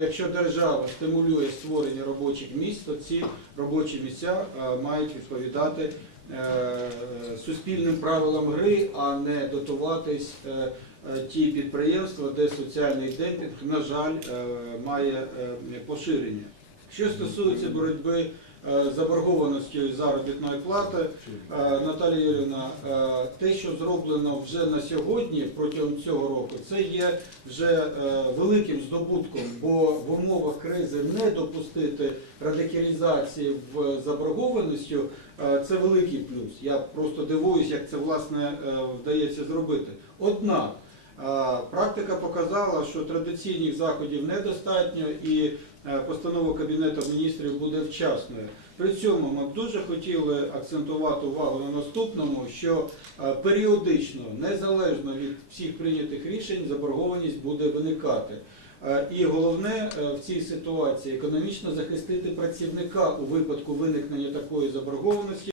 Якщо держава стимулює створення робочих місць, то ці робочі місця е, мають відповідати е, суспільним правилам гри, а не дотуватись е, ті підприємства, де соціальний демпінг, на жаль, має поширення. Що стосується боротьби е, з заробітної плати, е, Наталія Юрівна, е, те, що зроблено вже на сьогодні протягом цього року, це є вже великим здобутком, бо в умовах кризи не допустити радикалізації в заборгованістю е, це великий плюс. Я просто дивуюсь, як це власне вдається зробити. Однак практика показала, що традиційних заходів недостатньо і е, постанова Кабінету міністрів буде вчасною. При цьому ми б дуже хотіли акцентувати увагу на наступному, що е, періодично, незалежно від всіх прийнятих рішень, заборгованість буде виникати. Е, І головне в цій ситуації економічно захистити працівника у випадку виникнення такої заборгованості.